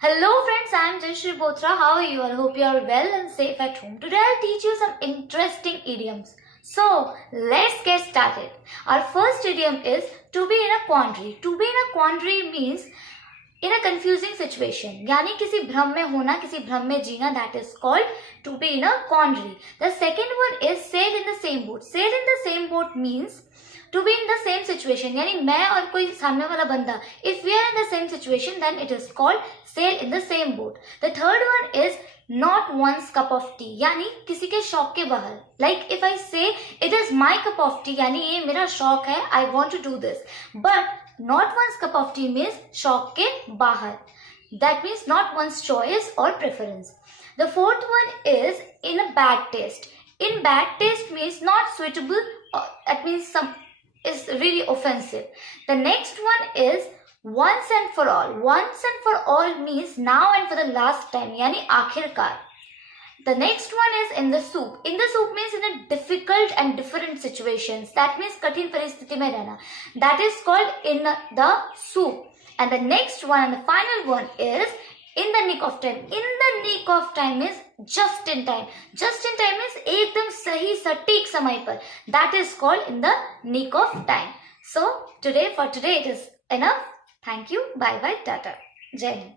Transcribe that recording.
Hello friends, I am Jayashree Bothra. How are you? I hope you are well and safe at home. Today I'll teach you some interesting idioms. So let's get started. Our first idiom is to be in a quandary. To be in a quandary means in a confusing situation. यानी किसी भ्रम में होना, किसी भ्रम में जीना. That is called to be in a quandary. The second one is sail in the same boat. Sail in the same boat means to be in the same situation. यानी मैं और कोई सामने वाला बंदा. If we are in the same situation, then it is called sail in the same boat. The third one is not one's cup of tea. यानी किसी के शौक के बाहर. Like if I say it is my cup of tea, यानी ये मेरा शौक है. I want to do this. But not one's cup of tea means शौक के बाहर. That means not one's choice or preference. The fourth one is in a bad taste. In bad taste means not suitable. That means some is really offensive. The next one is once and for all. Once and for all means now and for the last time. यानी आखिरकार. The next one is in the soup. In the soup means in a difficult and different situations. That means कठिन परिस्थिति में रहना. That is called in the soup. And the next one and the final one is in the nick of time. In the nick of time is just in time. Just in time means एकदम सही सटीक समय पर. That is called in the nick of time. So for today it is enough. Thank you. Bye bye. Tata. Jai Hind.